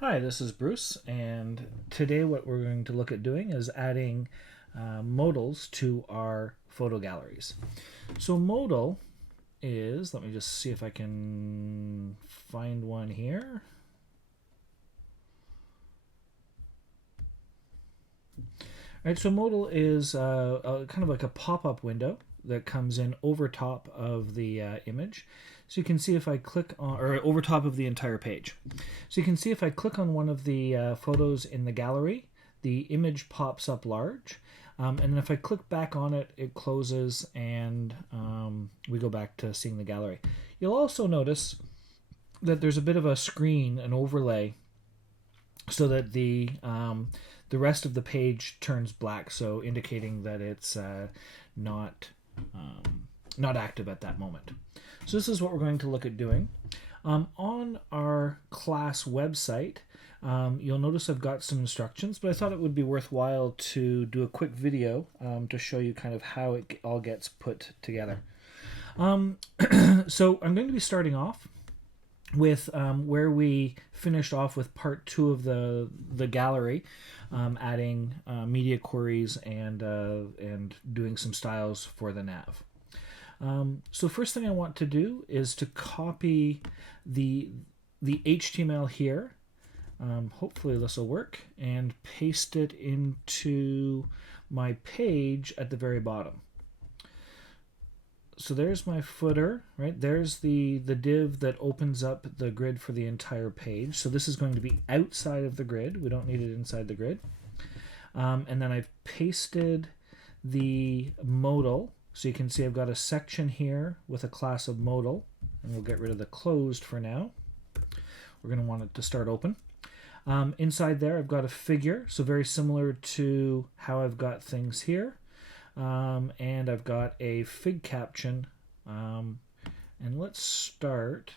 Hi, this is Bruce, and today what we're going to look at doing is adding modals to our photo galleries. So modal is, let me just see if I can find one here. All right, so modal is kind of like a pop-up window that comes in over top of the image. So you can see if I click on, or over top of the entire page. So you can see if I click on one of the photos in the gallery, the image pops up large. And then if I click back on it, it closes and we go back to seeing the gallery. You'll also notice that there's a bit of a screen, an overlay, so that the rest of the page turns black, so indicating that it's not active at that moment. So this is what we're going to look at doing. On our class website, you'll notice I've got some instructions, but I thought it would be worthwhile to do a quick video to show you kind of how it all gets put together. So I'm going to be starting off with where we finished off with part 2 of the gallery, adding media queries and doing some styles for the nav. So first thing I want to do is to copy the HTML here. Hopefully this will work, and paste it into my page at the very bottom. So there's my footer, right? There's the div that opens up the grid for the entire page. So this is going to be outside of the grid. We don't need it inside the grid. And then I've pasted the modal. So you can see I've got a section here with a class of modal, and we'll get rid of the closed for now. We're going to want it to start open. Inside there I've got a figure, so very similar to how I've got things here. And I've got a fig caption, and let's start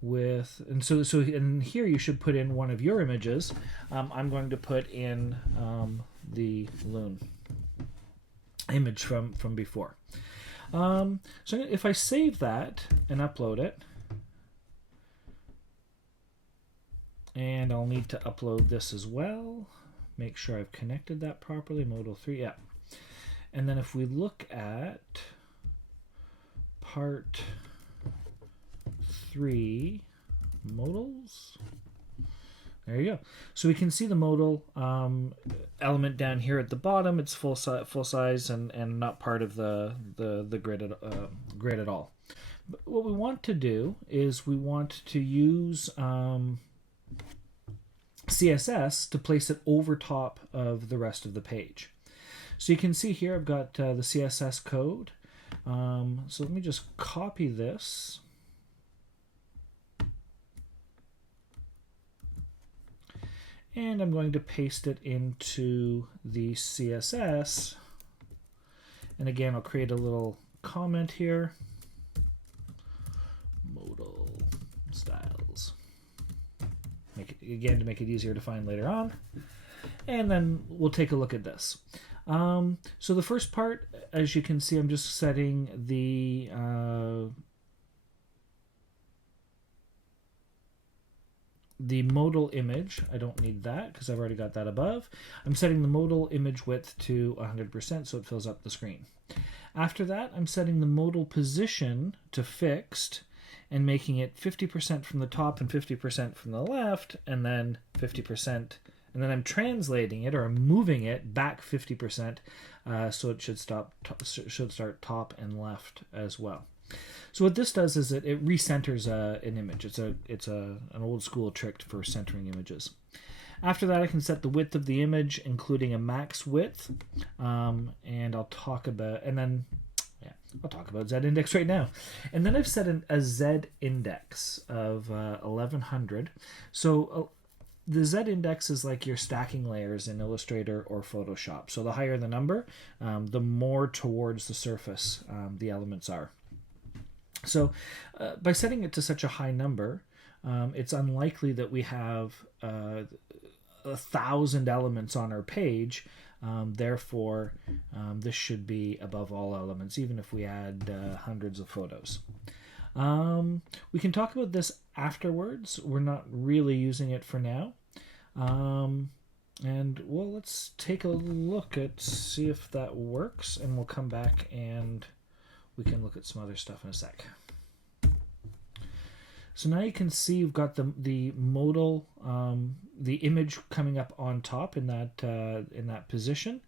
with, and so in here you should put in one of your images. I'm going to put in the loon image from before. So if I save that and upload it, and I'll need to upload this as well, make sure I've connected that properly, Modal 3, yeah. And then if we look at part 3 modals, there you go. So we can see the modal element down here at the bottom. It's full size and not part of the grid at all. But what we want to do is we want to use CSS to place it over top of the rest of the page. So you can see here I've got the CSS code. So let me just copy this. And I'm going to paste it into the CSS. And again, I'll create a little comment here. Modal styles. Again, to make it easier to find later on. And then we'll take a look at this. So the first part, as you can see, I'm just setting the modal image. I don't need that because I've already got that above. I'm setting the modal image width to 100% so it fills up the screen. After that, I'm setting the modal position to fixed and making it 50% from the top and 50% from the left, and then 50%. And then I'm translating it, or I'm moving it back 50%, so it should start top and left as well. So what this does is it recenters an image. It's an old school trick for centering images. After that, I can set the width of the image, including a max width, and I'll talk about z-index right now. And then I've set a z-index of 1100. So the z-index is like your stacking layers in Illustrator or Photoshop. So the higher the number, the more towards the surface the elements are. So by setting it to such a high number, it's unlikely that we have 1,000 elements on our page. Therefore, this should be above all elements, even if we add hundreds of photos. We can talk about this afterwards. We're not really using it for now. And well, let's take a look at see if that works, and we'll come back and we can look at some other stuff in a sec. So now you can see you've got the modal, the image coming up on top in that position,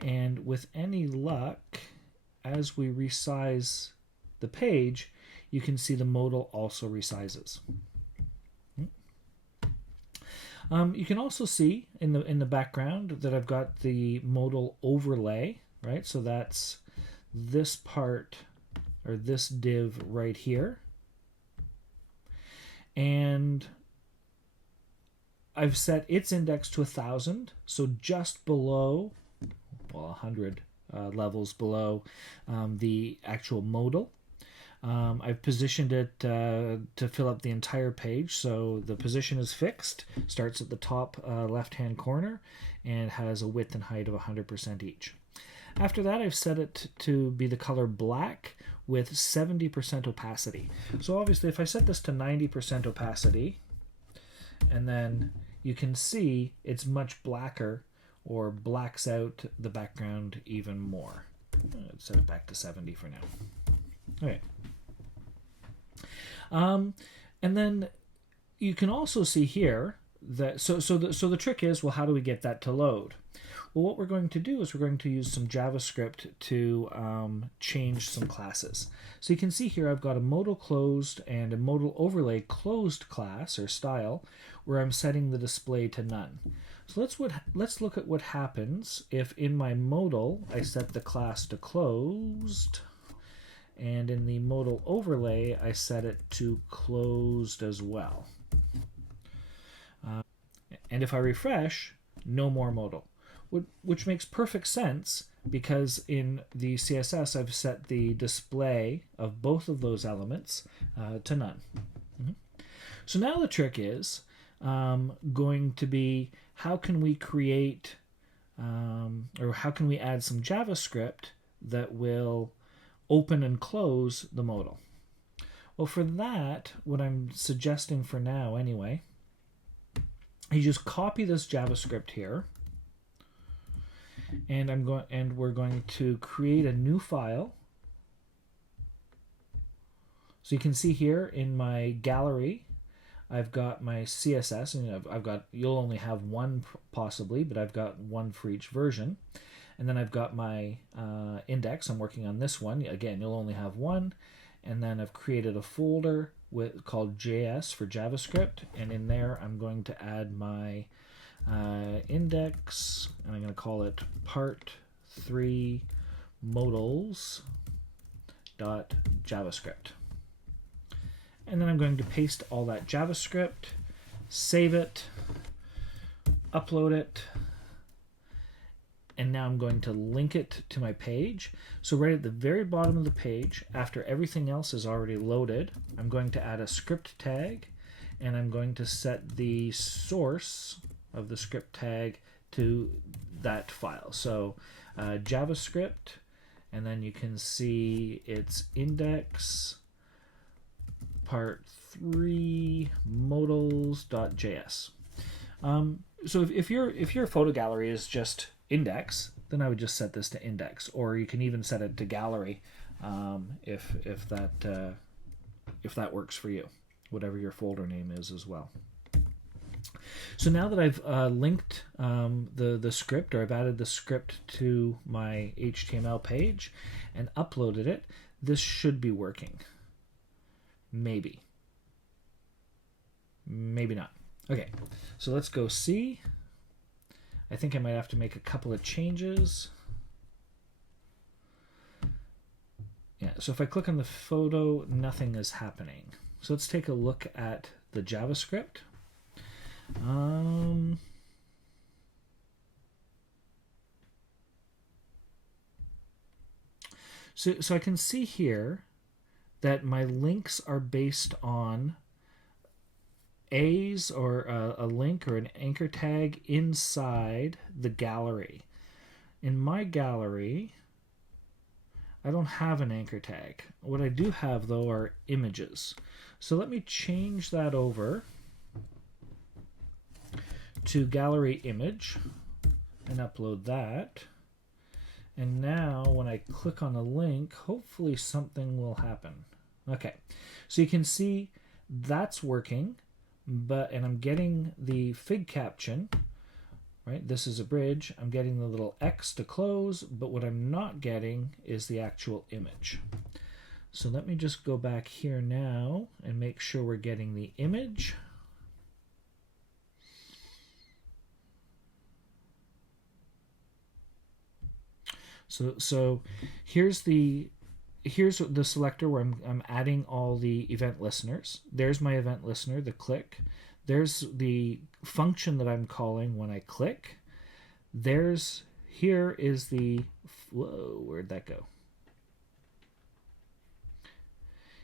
and with any luck, as we resize the page, you can see the modal also resizes. You can also see in the background that I've got the modal overlay, right? So that's this part or this div right here. And I've set its index to 1,000, so just below, well, 100 levels below the actual modal. I've positioned it to fill up the entire page, so the position is fixed, starts at the top left-hand corner, and has a width and height of 100% each. After that, I've set it to be the color black with 70% opacity. So obviously, if I set this to 90% opacity, and then you can see it's much blacker or blacks out the background even more. Let's set it back to 70 for now. Okay. And then you can also see here that so the trick is, well, how do we get that to load? Well, what we're going to do is we're going to use some JavaScript to change some classes. So you can see here I've got a modal closed and a modal overlay closed class or style where I'm setting the display to none. So let's look at what happens if in my modal I set the class to closed, and in the modal overlay I set it to closed as well. And if I refresh, no more modal. Which makes perfect sense because in the CSS I've set the display of both of those elements to none. So now the trick is going to be how can we create or how can we add some JavaScript that will open and close the modal. Well, for that, what I'm suggesting for now anyway, you just copy this JavaScript here. And we're going to create a new file. So you can see here in my gallery, I've got my CSS, and I've got, you'll only have one possibly, but I've got one for each version. And then I've got my index. I'm working on this one. Again, you'll only have one. And then I've created a folder called JS for JavaScript. And in there, I'm going to add my index, and I'm going to call it part 3 modals dot JavaScript. And then I'm going to paste all that JavaScript, save it, upload it, and now I'm going to link it to my page. So right at the very bottom of the page, after everything else is already loaded, I'm going to add a script tag, and I'm going to set the source of the script tag to that file. So JavaScript, and then you can see it's index part 3 modals.js. So if your photo gallery is just index, then I would just set this to index, or you can even set it to gallery if that works for you, whatever your folder name is as well. So now that I've linked the script, or I've added the script to my HTML page and uploaded it, this should be working. Maybe. Maybe not. Okay, so let's go see. I think I might have to make a couple of changes. Yeah, so if I click on the photo, nothing is happening. So let's take a look at the JavaScript. So I can see here that my links are based on A's, or a link or an anchor tag inside the gallery. In my gallery, I don't have an anchor tag. What I do have, though, are images. So let me change that over to gallery image and upload that. And now when I click on a link, hopefully something will happen. Okay, so you can see that's working, and I'm getting the fig caption, right? This is a bridge. I'm getting the little X to close, but what I'm not getting is the actual image. So let me just go back here now and make sure we're getting the image. So here's the selector where I'm adding all the event listeners. There's my event listener, the click. There's the function that I'm calling when I click. Here is the, whoa, where'd that go?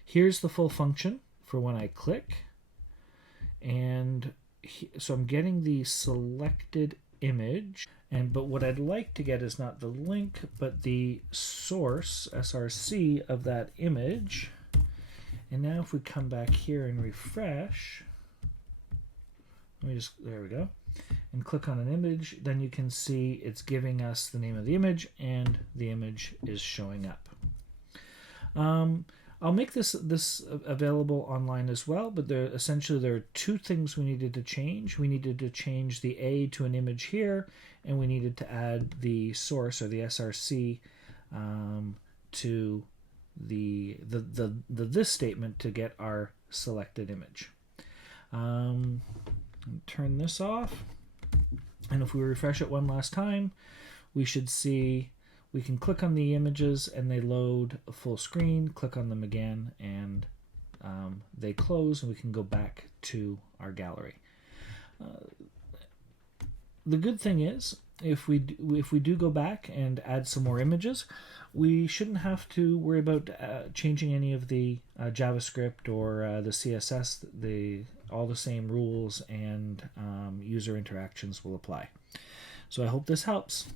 Here's the full function for when I click. And so I'm getting the selected image. But what I'd like to get is not the link, but the source, src, of that image. And now if we come back here and refresh, there we go, and click on an image, then you can see it's giving us the name of the image, and the image is showing up. I'll make this available online as well, but essentially there are two things we needed to change. We needed to change the A to an image here, and we needed to add the source, or the src, to the this statement to get our selected image. Turn this off, and if we refresh it one last time, we should see we can click on the images and they load full screen, click on them again, and they close, and we can go back to our gallery. The good thing is, if we do go back and add some more images, we shouldn't have to worry about changing any of the JavaScript or the CSS. All the same rules and user interactions will apply. So I hope this helps.